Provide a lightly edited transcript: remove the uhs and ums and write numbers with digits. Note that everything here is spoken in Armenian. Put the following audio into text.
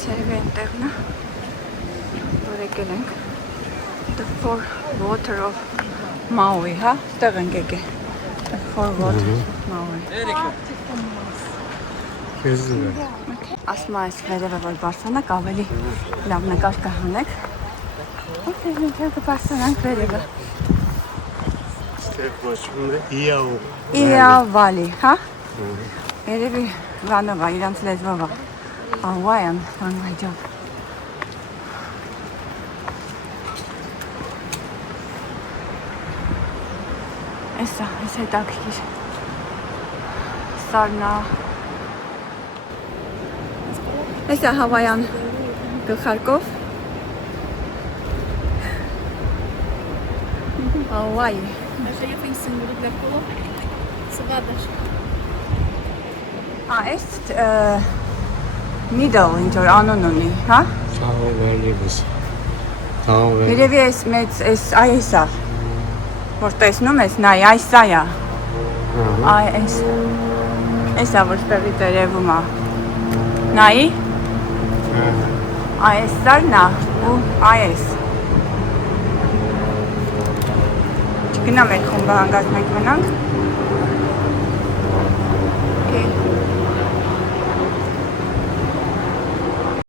Երևի այնտեղն է, որ եկել ենք The Four Water of Maui, հա? Ստեղ ենք եկել The Four Water of Maui Ասում այս վերևը որ բարձրանաք ավելի լավ նկար կհանեք Okay, մենք կբարձրանանք վերևը Ստեղ բացվում է Iao Valley, հա? Երևի վանով է, իրանց լեզվով է Hawaiian language-ով Էսա, այս հետաքրքիր Սարնա Էսա Hawaiian գլխարկով Hawaii Est Middle ինչ-որ անուն ունի, հա? Երևի այս մեծ, այս է որ տեսնում ես, նայ, այս սա է այս է, որ ստեղից երևում է նայի այս սարն է ու այս չգնամ այդ խումբը հանգած մենք մնանք